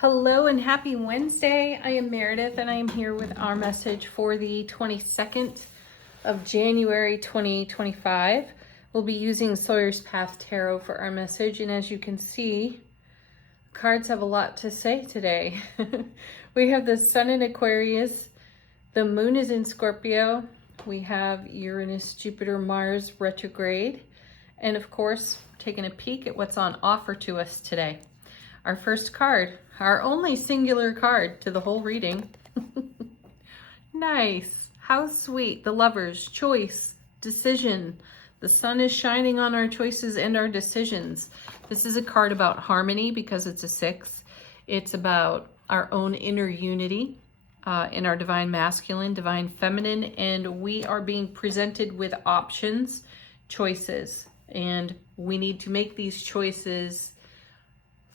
Hello and happy Wednesday. I am Meredith and I am here with our message for the 22nd of January 2025. We'll be using Sawyer's Path Tarot for our message, and as you can see, cards have a lot to say today. We have the Sun in Aquarius, the Moon is in Scorpio, we have Uranus, Jupiter, Mars retrograde, and of course, taking a peek at what's on offer to us today. Our first card, our only singular card to the whole reading. Nice. How sweet. The Lovers, choice, decision. The sun is shining on our choices and our decisions. This is a card about harmony because it's a 6. It's about our own inner unity in our divine masculine, divine feminine, and we are being presented with options, choices, and we need to make these choices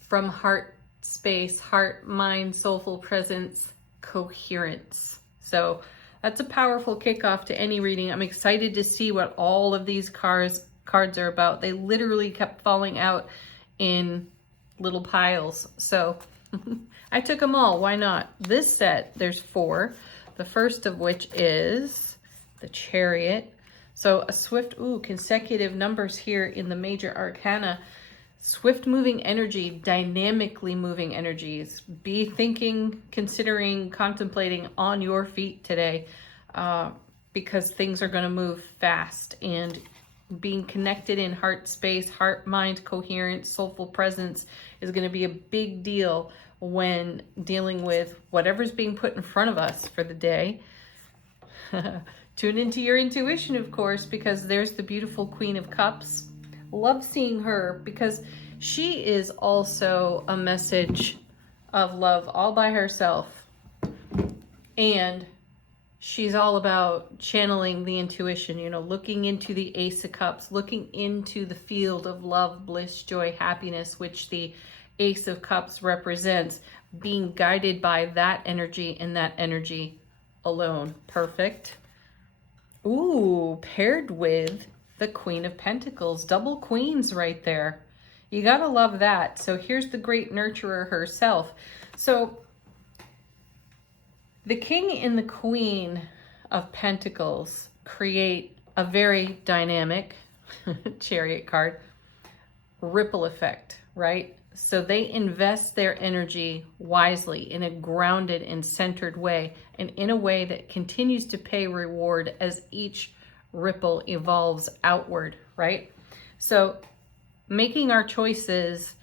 from heart space, heart, mind, soulful presence, coherence. So that's a powerful kickoff to any reading. I'm excited to see what all of these cards are about. They literally kept falling out in little piles. So I took them all. Why not? This set, there's 4. The first of which is the Chariot. So a swift, consecutive numbers here in the major arcana. Swift moving energy, dynamically moving energies. Be thinking, considering, contemplating on your feet today because things are going to move fast, and being connected in heart space, heart, mind, coherence, soulful presence is going to be a big deal when dealing with whatever's being put in front of us for the day. Tune into your intuition, of course, because there's the beautiful Queen of Cups. Love seeing her because she is also a message of love all by herself, and she's all about channeling the intuition, looking into the Ace of Cups, looking into the field of love, bliss, joy, happiness, which the Ace of Cups represents, being guided by that energy and that energy alone. Perfect. Ooh, paired with the Queen of Pentacles, double queens right there. You gotta love that. So here's the great nurturer herself. So the King and the Queen of Pentacles create a very dynamic Chariot card ripple effect, right? So they invest their energy wisely in a grounded and centered way, and in a way that continues to pay reward as each ripple evolves outward, right? So making our choices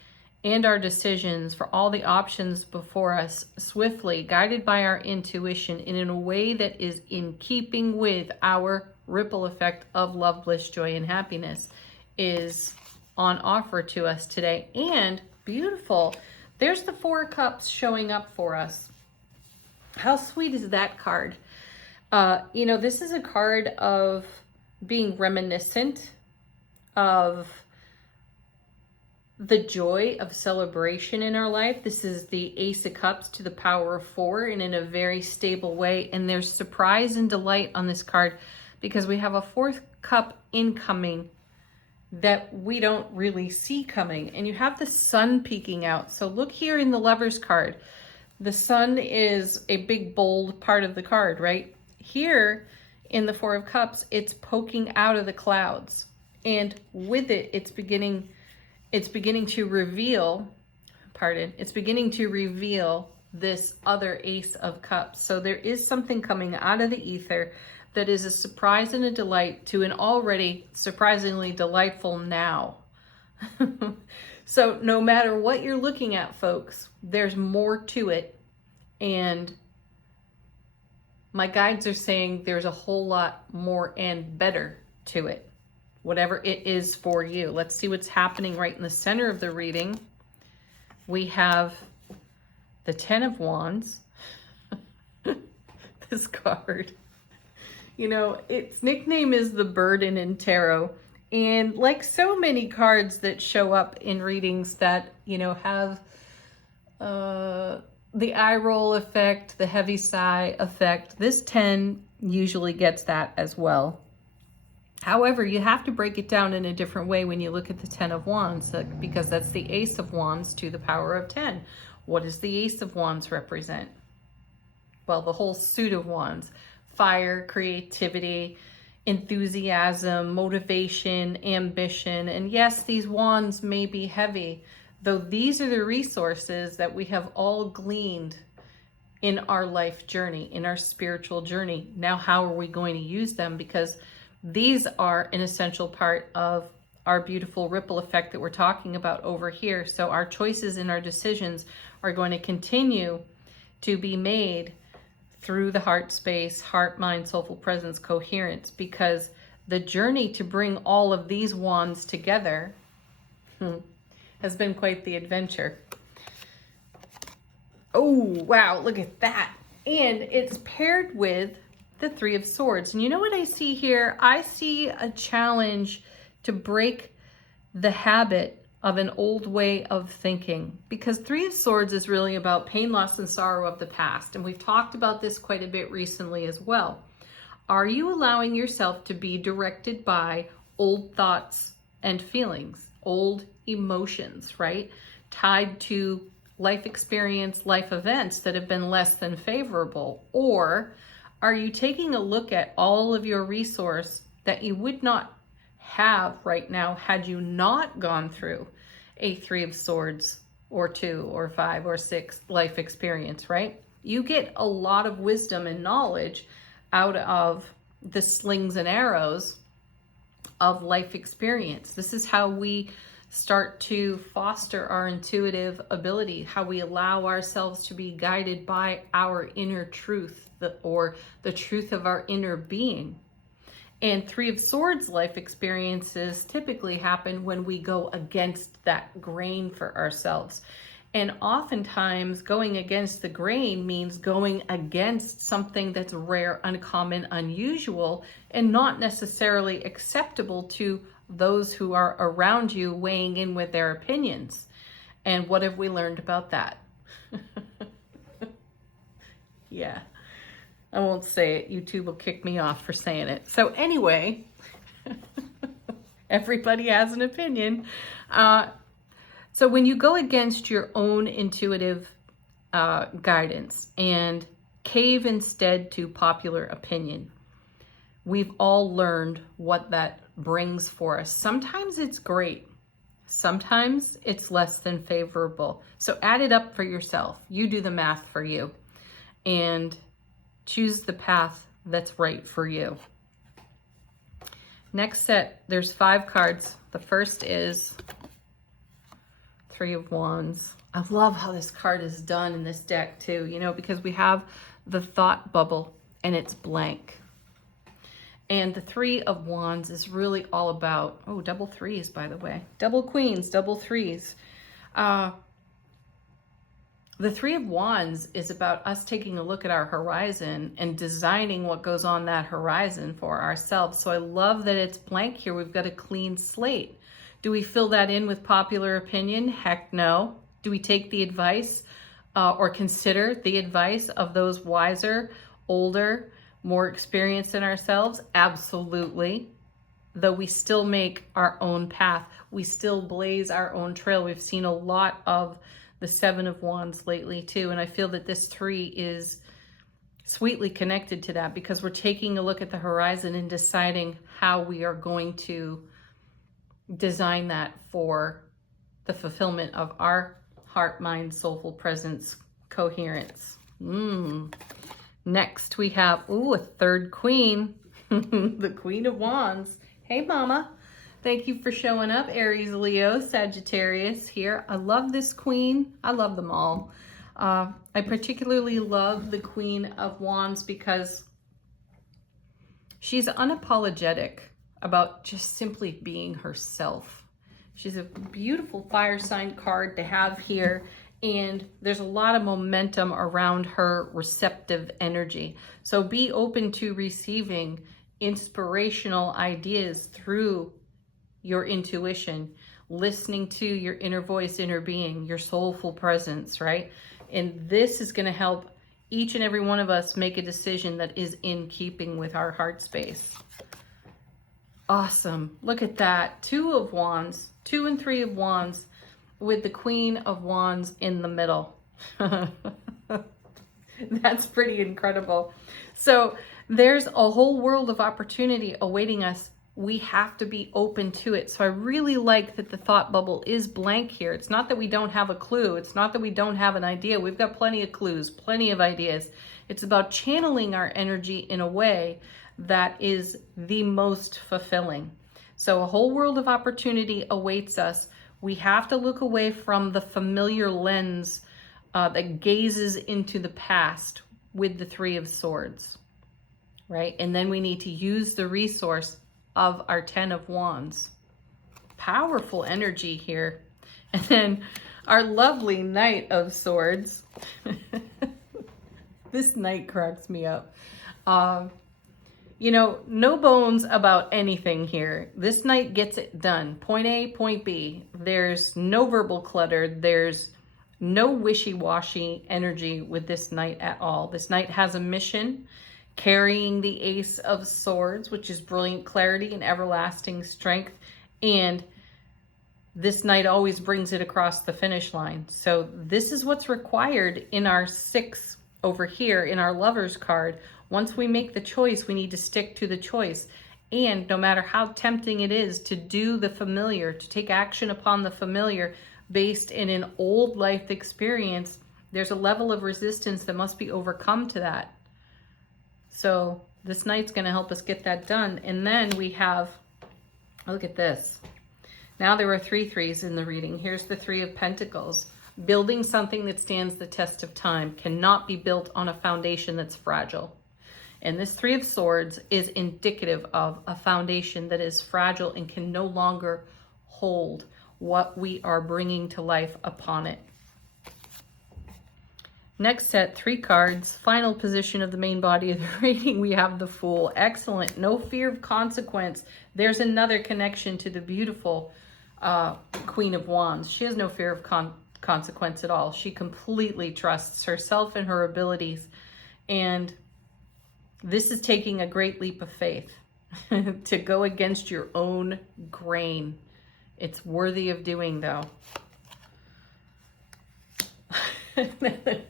and our decisions for all the options before us swiftly, guided by our intuition and in a way that is in keeping with our ripple effect of love, bliss, joy, and happiness is on offer to us today. And beautiful, there's the 4 cups showing up for us. How sweet is that card? This is a card of being reminiscent of the joy of celebration in our life. This is the Ace of Cups to the power of 4, and in a very stable way. And there's surprise and delight on this card because we have a 4th cup incoming that we don't really see coming. And you have the sun peeking out. So look here in the Lovers card. The sun is a big, bold part of the card, right? Here in the 4 of Cups, it's poking out of the clouds. And with it, it's beginning to reveal this other Ace of Cups. So there is something coming out of the ether that is a surprise and a delight to an already surprisingly delightful now. So no matter what you're looking at, folks, there's more to it. And my guides are saying there's a whole lot more and better to it, whatever it is for you. Let's see what's happening right in the center of the reading. We have the 10 of Wands. This card, its nickname is the Burden in Tarot. And like so many cards that show up in readings that, have the eye roll effect, the heavy sigh effect, this 10 usually gets that as well. However, you have to break it down in a different way when you look at the 10 of Wands, because that's the Ace of Wands to the power of 10. What does the Ace of Wands represent? Well, the whole suit of wands: fire, creativity, enthusiasm, motivation, ambition. And yes, these wands may be heavy, though these are the resources that we have all gleaned in our life journey, in our spiritual journey. Now, how are we going to use them? Because these are an essential part of our beautiful ripple effect that we're talking about over here. So our choices and our decisions are going to continue to be made through the heart space, heart, mind, soulful presence, coherence, because the journey to bring all of these wands together has been quite the adventure. Oh, wow, look at that. And it's paired with the Three of Swords. And you know what I see here? I see a challenge to break the habit of an old way of thinking, because Three of Swords is really about pain, loss, and sorrow of the past. And we've talked about this quite a bit recently as well. Are you allowing yourself to be directed by old thoughts and feelings, old emotions, right? Tied to life experience, life events that have been less than favorable? Or are you taking a look at all of your resource that you would not have right now had you not gone through a Three of Swords or 2 or 5 or 6 life experience, right? You get a lot of wisdom and knowledge out of the slings and arrows of life experience. This is how we start to foster our intuitive ability, how we allow ourselves to be guided by our inner truth, or the truth of our inner being. And Three of Swords life experiences typically happen when we go against that grain for ourselves. And oftentimes going against the grain means going against something that's rare, uncommon, unusual, and not necessarily acceptable to those who are around you, weighing in with their opinions. And what have we learned about that? Yeah, I won't say it. YouTube will kick me off for saying it. So anyway, everybody has an opinion. So when you go against your own intuitive guidance and cave instead to popular opinion, we've all learned what that brings for us. Sometimes it's great. Sometimes it's less than favorable. So add it up for yourself. You do the math for you and choose the path that's right for you. Next set, there's 5 cards. The first is Three of Wands. I love how this card is done in this deck too, you know, because we have the thought bubble and it's blank. And the Three of Wands is really all about, oh, double threes, by the way. Double queens, double threes. The Three of Wands is about us taking a look at our horizon and designing what goes on that horizon for ourselves. So I love that it's blank here. We've got a clean slate. Do we fill that in with popular opinion? Heck no. Do we take the advice or consider the advice of those wiser, older, more experienced than ourselves? Absolutely. Though we still make our own path. We still blaze our own trail. We've seen a lot of the Seven of Wands lately too. And I feel that this 3 is sweetly connected to that, because we're taking a look at the horizon and deciding how we are going to design that for the fulfillment of our heart, mind, soulful presence, coherence. Next we have, a third queen, the Queen of Wands. Hey mama, thank you for showing up. Aries, Leo, Sagittarius here. I love this queen. I love them all. I particularly love the Queen of Wands because she's unapologetic about just simply being herself. She's a beautiful fire sign card to have here, and there's a lot of momentum around her receptive energy. So be open to receiving inspirational ideas through your intuition, listening to your inner voice, inner being, your soulful presence, right? And this is going to help each and every one of us make a decision that is in keeping with our heart space. Awesome. Look at that. 2 of Wands, 2 and 3 of Wands with the Queen of Wands in the middle. That's pretty incredible. So there's a whole world of opportunity awaiting us. We have to be open to it. So I really like that the thought bubble is blank here. It's not that we don't have a clue. It's not that we don't have an idea. We've got plenty of clues, plenty of ideas. It's about channeling our energy in a way that is the most fulfilling. So a whole world of opportunity awaits us. We have to look away from the familiar lens that gazes into the past with the Three of Swords, right? And then we need to use the resource of our Ten of Wands. Powerful energy here. And then our lovely Knight of Swords. This knight cracks me up. You know, no bones about anything here. This knight gets it done. Point A, point B. There's no verbal clutter. There's no wishy-washy energy with this knight at all. This knight has a mission, carrying the Ace of Swords, which is brilliant clarity and everlasting strength. And this knight always brings it across the finish line. So this is what's required in our 6 over here in our Lovers card. Once we make the choice, we need to stick to the choice. And no matter how tempting it is to do the familiar, to take action upon the familiar based in an old life experience, there's a level of resistance that must be overcome to that. So this knight's going to help us get that done. And then we have, look at this. Now there are 3 threes in the reading. Here's the 3 of Pentacles. Building something that stands the test of time cannot be built on a foundation that's fragile. And this 3 of Swords is indicative of a foundation that is fragile and can no longer hold what we are bringing to life upon it. Next set, 3 cards. Final position of the main body of the reading, we have the Fool. Excellent. No fear of consequence. There's another connection to the beautiful Queen of Wands. She has no fear of consequence at all. She completely trusts herself and her abilities. And this is taking a great leap of faith to go against your own grain. It's worthy of doing, though.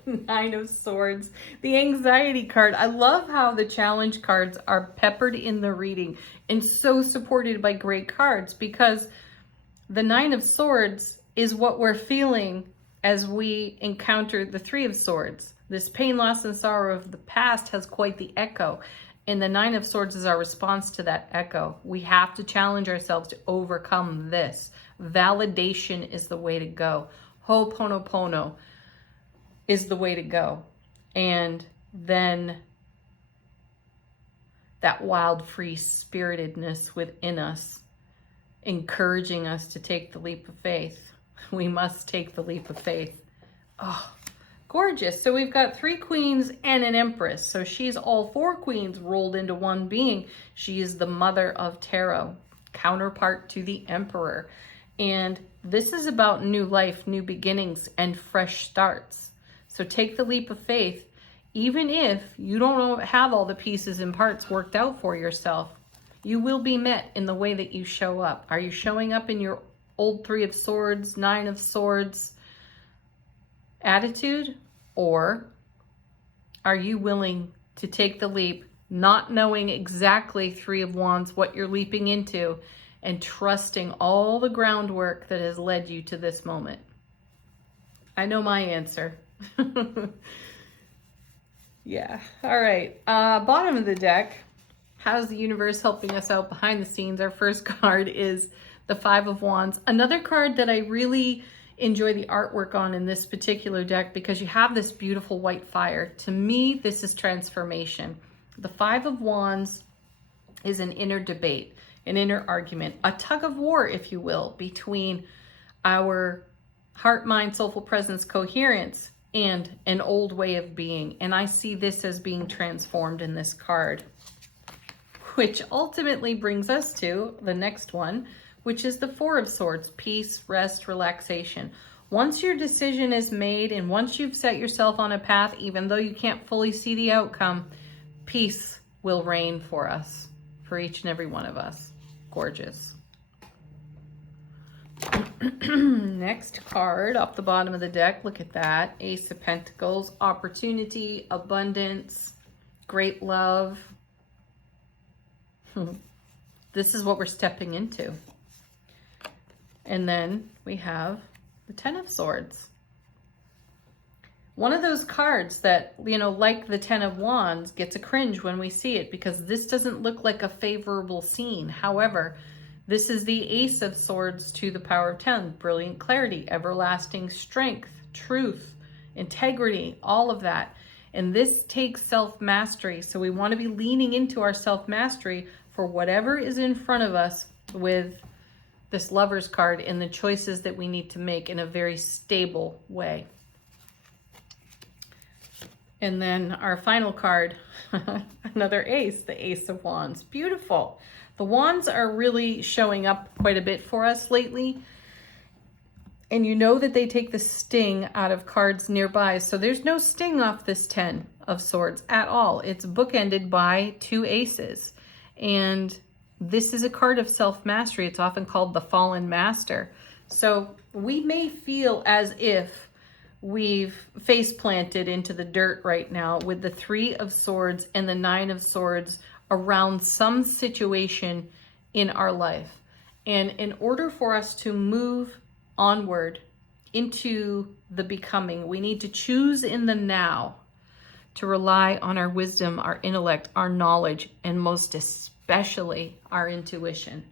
9 of Swords, the anxiety card. I love how the challenge cards are peppered in the reading and so supported by great cards, because the 9 of Swords is what we're feeling as we encounter the 3 of Swords. This pain, loss, and sorrow of the past has quite the echo. And the 9 of Swords is our response to that echo. We have to challenge ourselves to overcome this. Validation is the way to go. Ho'oponopono is the way to go. And then that wild, free spiritedness within us, encouraging us to take the leap of faith. We must take the leap of faith. Oh, gorgeous. So we've got 3 queens and an empress. So she's all 4 queens rolled into one being. She is the mother of tarot, counterpart to the emperor. And this is about new life, new beginnings, and fresh starts. So take the leap of faith, even if you don't have all the pieces and parts worked out for yourself. You will be met in the way that you show up. Are you showing up in your old 3 of Swords, 9 of Swords attitude? Or are you willing to take the leap, not knowing exactly 3 of Wands, what you're leaping into, and trusting all the groundwork that has led you to this moment? I know my answer. Yeah. All right. Bottom of the deck. How's the universe helping us out behind the scenes? Our first card is the 5 of Wands. Another card that I really enjoy the artwork on in this particular deck, because you have this beautiful white fire. To me, this is transformation. The 5 of Wands is an inner debate, an inner argument, a tug of war, if you will, between our heart, mind, soulful presence, coherence, and an old way of being. And I see this as being transformed in this card, which ultimately brings us to the next one, which is the 4 of Swords, peace, rest, relaxation. Once your decision is made and once you've set yourself on a path, even though you can't fully see the outcome, peace will reign for us, for each and every one of us. Gorgeous. Next card off the bottom of the deck. Look at that. Ace of Pentacles, opportunity, abundance, great love. This is what we're stepping into. And then we have the Ten of Swords. One of those cards that, you know, like the Ten of Wands, gets a cringe when we see it because this doesn't look like a favorable scene. However, this is the Ace of Swords to the Power of 10. Brilliant clarity, everlasting strength, truth, integrity, all of that. And this takes self-mastery. So we want to be leaning into our self-mastery for whatever is in front of us with this Lover's card and the choices that we need to make in a very stable way. And then our final card, another ace, the Ace of Wands. Beautiful. The wands are really showing up quite a bit for us lately. And you know that they take the sting out of cards nearby. So there's no sting off this Ten of Swords at all. It's bookended by two aces. And this is a card of self-mastery. It's often called the Fallen Master. So we may feel as if we've face planted into the dirt right now with the Three of Swords and the Nine of Swords around some situation in our life. And in order for us to move onward into the becoming, we need to choose in the now to rely on our wisdom, our intellect, our knowledge, and most especially our intuition.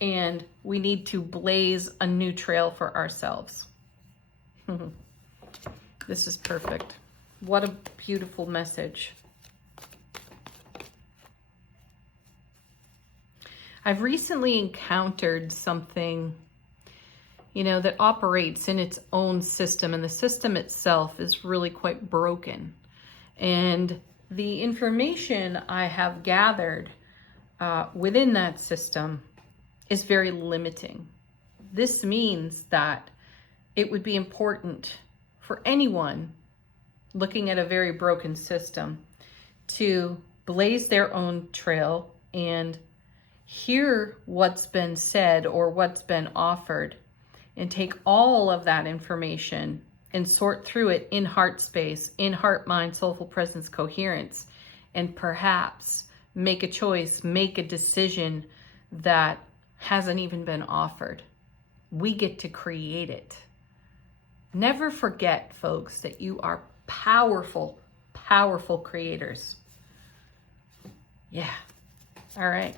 And we need to blaze a new trail for ourselves. This is perfect. What a beautiful message. I've recently encountered something, you know, that operates in its own system, and the system itself is really quite broken. And the information I have gathered within that system is very limiting. This means that it would be important for anyone looking at a very broken system to blaze their own trail and hear what's been said or what's been offered and take all of that information and sort through it in heart space, in heart, mind, soulful presence, coherence, and perhaps make a choice, make a decision that hasn't even been offered. We get to create it. Never forget, folks, that you are powerful, powerful creators. Yeah. All right.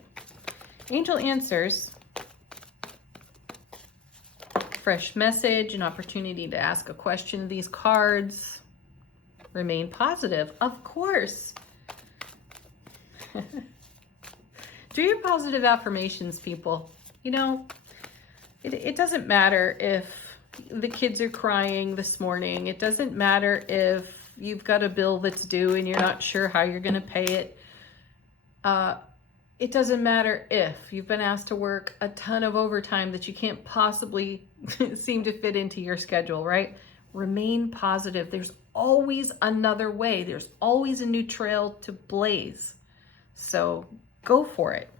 Angel answers. Fresh message, an opportunity to ask a question of these cards. Remain positive, of course. Do your positive affirmations, people. You know, it doesn't matter if the kids are crying this morning. It doesn't matter if you've got a bill that's due and you're not sure how you're going to pay it. It doesn't matter if you've been asked to work a ton of overtime that you can't possibly seem to fit into your schedule, right? Remain positive. There's always another way. There's always a new trail to blaze. So go for it.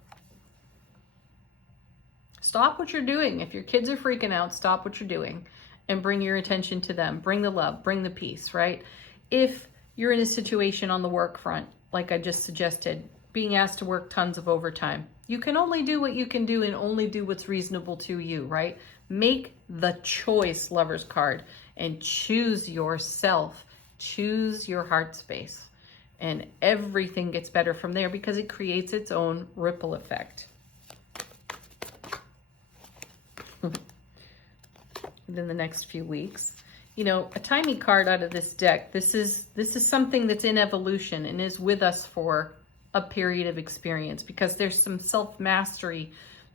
Stop what you're doing. If your kids are freaking out, stop what you're doing and bring your attention to them. Bring the love, bring the peace, right? If you're in a situation on the work front, like I just suggested, being asked to work tons of overtime, you can only do what you can do and only do what's reasonable to you, right? Make the choice, Lover's card, and choose yourself. Choose your heart space. And everything gets better from there because it creates its own ripple effect. Within the next few weeks, you know, a tiny card out of this deck. This is something that's in evolution and is with us for a period of experience because there's some self-mastery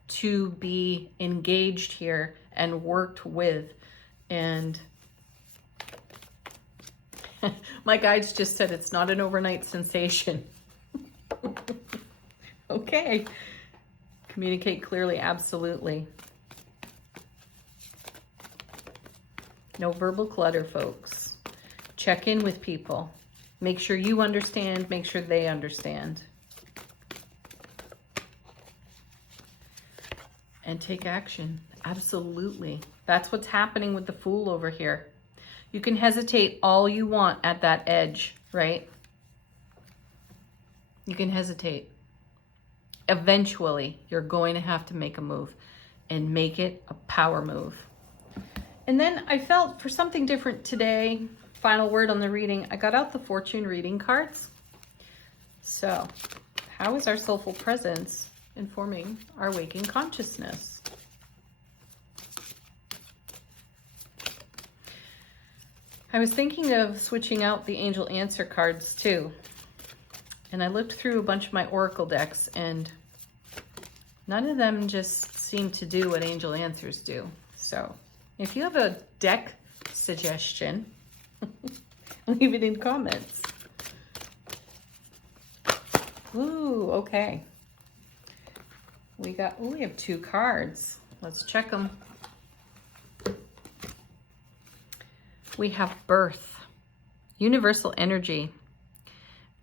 to be engaged here and worked with. And my guides just said it's not an overnight sensation. Okay. Communicate clearly, absolutely. No verbal clutter, folks. Check in with people. Make sure you understand. Make sure they understand. And take action. Absolutely. That's what's happening with the Fool over here. You can hesitate all you want at that edge, right? You can hesitate. Eventually, you're going to have to make a move and make it a power move. And then I felt for something different today, final word on the reading, I got out the fortune reading cards. So, how is our soulful presence informing our waking consciousness? I was thinking of switching out the angel answer cards too. And I looked through a bunch of my oracle decks and none of them just seem to do what angel answers do. So if you have a deck suggestion, leave it in comments. Ooh, okay. We have 2 cards. Let's check them. We have birth. Universal energy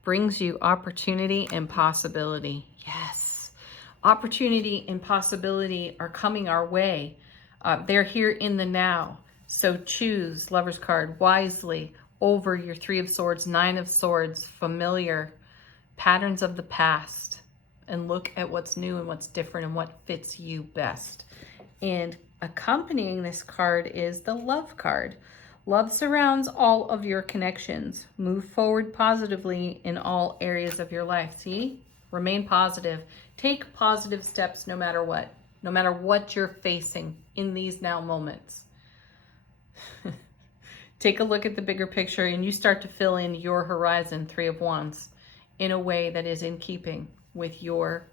brings you opportunity and possibility. Yes. Opportunity and possibility are coming our way. They're here in the now. So choose, Lover's card, wisely over your 3 of Swords, 9 of Swords, familiar patterns of the past, and look at what's new and what's different and what fits you best. And accompanying this card is the Love card. Love surrounds all of your connections. Move forward positively in all areas of your life. See? Remain positive. Take positive steps no matter what. No matter what you're facing in these now moments. Take a look at the bigger picture and you start to fill in your horizon, 3 of Wands, in a way that is in keeping with your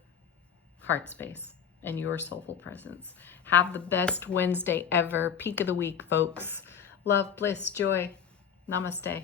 heart space and your soulful presence. Have the best Wednesday ever. Peak of the week, folks. Love, bliss, joy. Namaste.